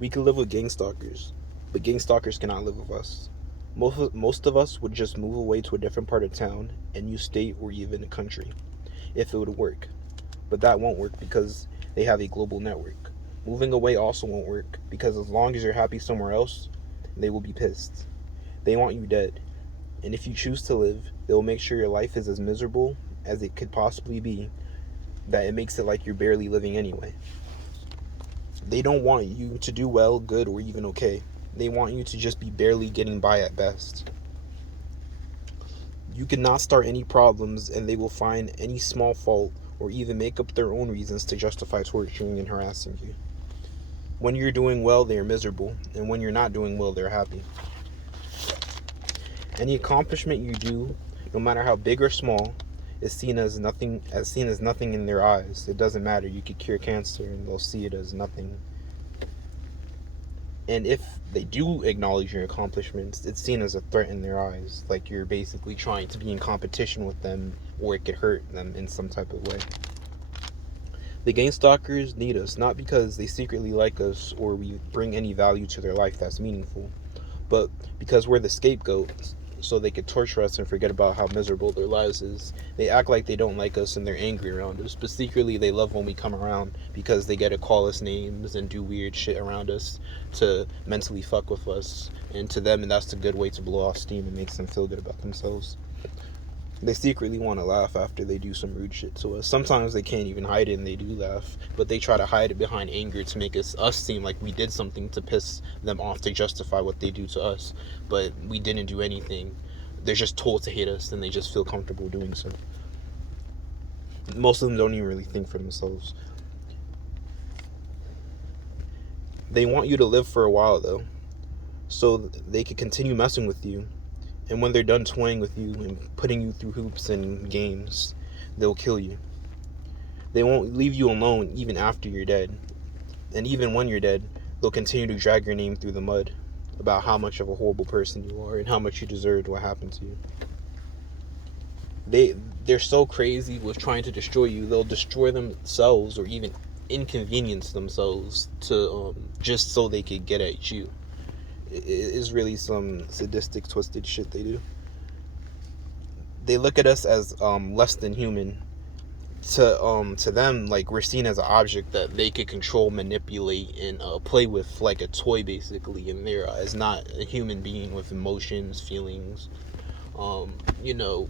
We can live with gang stalkers, but gang stalkers cannot live with us. Most of us would just move away to a different part of town, a new state, or even a country, if it would work. But that won't work because they have a global network. Moving away also won't work because as long as you're happy somewhere else, they will be pissed. They want you dead. And if you choose to live, they will make sure your life is as miserable as it could possibly be, that it makes it like you're barely living anyway. They don't want you to do well, good, or even okay. They want you to just be barely getting by at best. You cannot start any problems, and they will find any small fault or even make up their own reasons to justify torturing and harassing you. When you're doing well, they are miserable, and when you're not doing well, they're happy. Any accomplishment you do, no matter how big or small, is seen as nothing in their eyes. It doesn't matter. You could cure cancer and they'll see it as nothing. And if they do acknowledge your accomplishments, it's seen as a threat in their eyes, like you're basically trying to be in competition with them or it could hurt them in some type of way. The gang stalkers need us not because they secretly like us or we bring any value to their life that's meaningful, but because we're the scapegoats, so they could torture us and forget about how miserable their lives is. They act like they don't like us and they're angry around us, but secretly they love when we come around because they get to call us names and do weird shit around us to mentally fuck with us. And to them, that's a good way to blow off steam and makes them feel good about themselves. They secretly want to laugh after they do some rude shit to us. Sometimes they can't even hide it and they do laugh, but they try to hide it behind anger to make us seem like we did something to piss them off to justify what they do to us. But we didn't do anything. They're just told to hate us and they just feel comfortable doing so. Most of them don't even really think for themselves. They want you to live for a while though, so they can continue messing with you. And when they're done toying with you and putting you through hoops and games, they'll kill you. They won't leave you alone even after you're dead. And even when you're dead, they'll continue to drag your name through the mud about how much of a horrible person you are and how much you deserved what happened to you. They're so crazy with trying to destroy you, they'll destroy themselves or even inconvenience themselves to just so they could get at you. It is really some sadistic, twisted shit they do. They look at us as less than human. To them, like we're seen as an object that they could control, manipulate, and play with, like a toy, basically. In their eyes, not a human being with emotions, feelings, you know,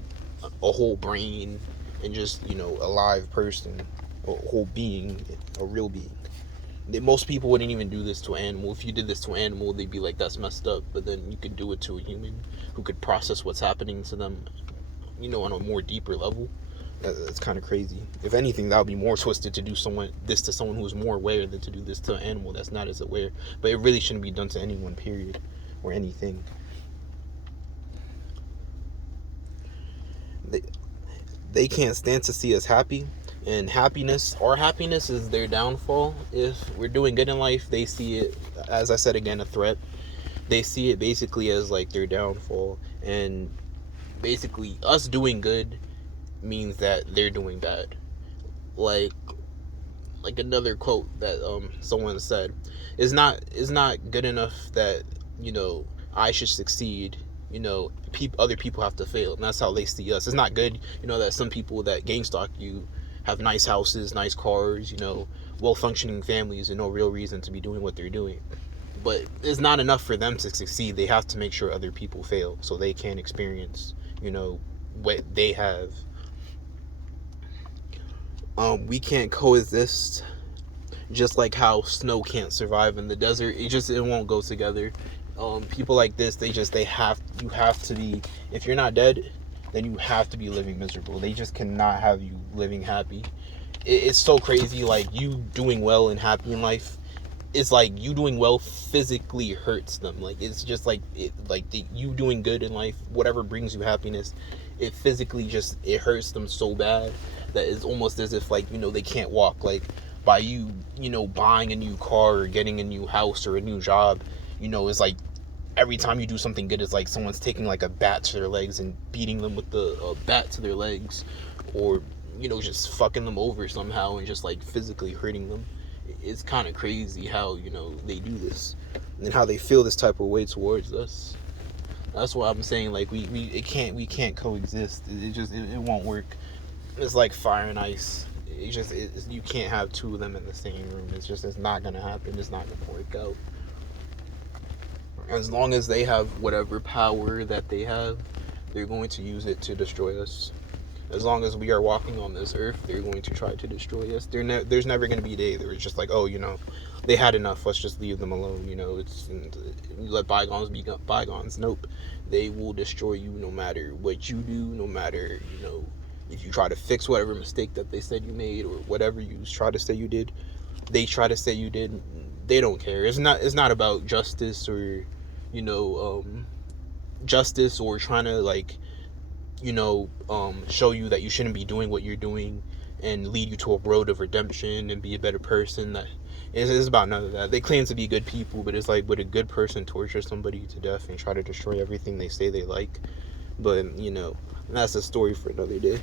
a whole brain, and just a live person, a whole being, a real being. Most people wouldn't even do this to an animal. If you did this to an animal, they'd be like, that's messed up. But then you could do it to a human who could process what's happening to them, on a more deeper level. That's kind of crazy. If anything, that would be more twisted to do this to someone who's more aware than to do this to an animal that's not as aware. But it really shouldn't be done to anyone, period, or anything. They can't stand to see us happy. And our happiness is their downfall. If we're doing good in life, they see it, as I said again, a threat. They see it basically as like their downfall. And basically, us doing good means that they're doing bad. Like another quote that someone said, is not good enough that I should succeed. Other people have to fail, and that's how they see us. It's not good, that some people that gang stalk you have nice houses, nice cars, well functioning families, and no real reason to be doing what they're doing. But it's not enough for them to succeed. They have to make sure other people fail so they can experience, what they have. We can't coexist, just like how snow can't survive in the desert. It won't go together. People like this, you have to be, if you're not dead, then you have to be living miserable. They just cannot have you living happy. It's so crazy. Like, you doing well and happy in life, it's like you doing well physically hurts them. Like, it's just like you doing good in life, whatever brings you happiness, it physically it hurts them so bad that it's almost as if they can't walk. Like, by you buying a new car or getting a new house or a new job, it's like every time you do something good, it's like someone's taking like a bat to their legs and beating them with the bat to their legs, or just fucking them over somehow and just like physically hurting them. it's kind of crazy how, you know, they do this and how they feel this type of way towards us. That's why I'm saying, like, we can't coexist. It won't work. It's like fire and ice. You can't have two of them in the same room. It's not gonna happen. It's not gonna work out. As long as they have whatever power that they have, they're going to use it to destroy us. As long as we are walking on this earth, they're going to try to destroy us. There's never going to be a day where it's just like, oh, you know, they had enough. Let's just leave them alone. You know, let bygones be bygones. Nope, they will destroy you no matter what you do. No matter, you know, if you try to fix whatever mistake that they said you made or whatever you try to say you did, they try to say you did. They don't care. It's not about justice or, you know, justice or trying to, like, you know, show you that you shouldn't be doing what you're doing and lead you to a road of redemption and be a better person. That it's about none of that. They claim to be good people, but it's like, would a good person torture somebody to death and try to destroy everything they say they like? But, you know, that's a story for another day.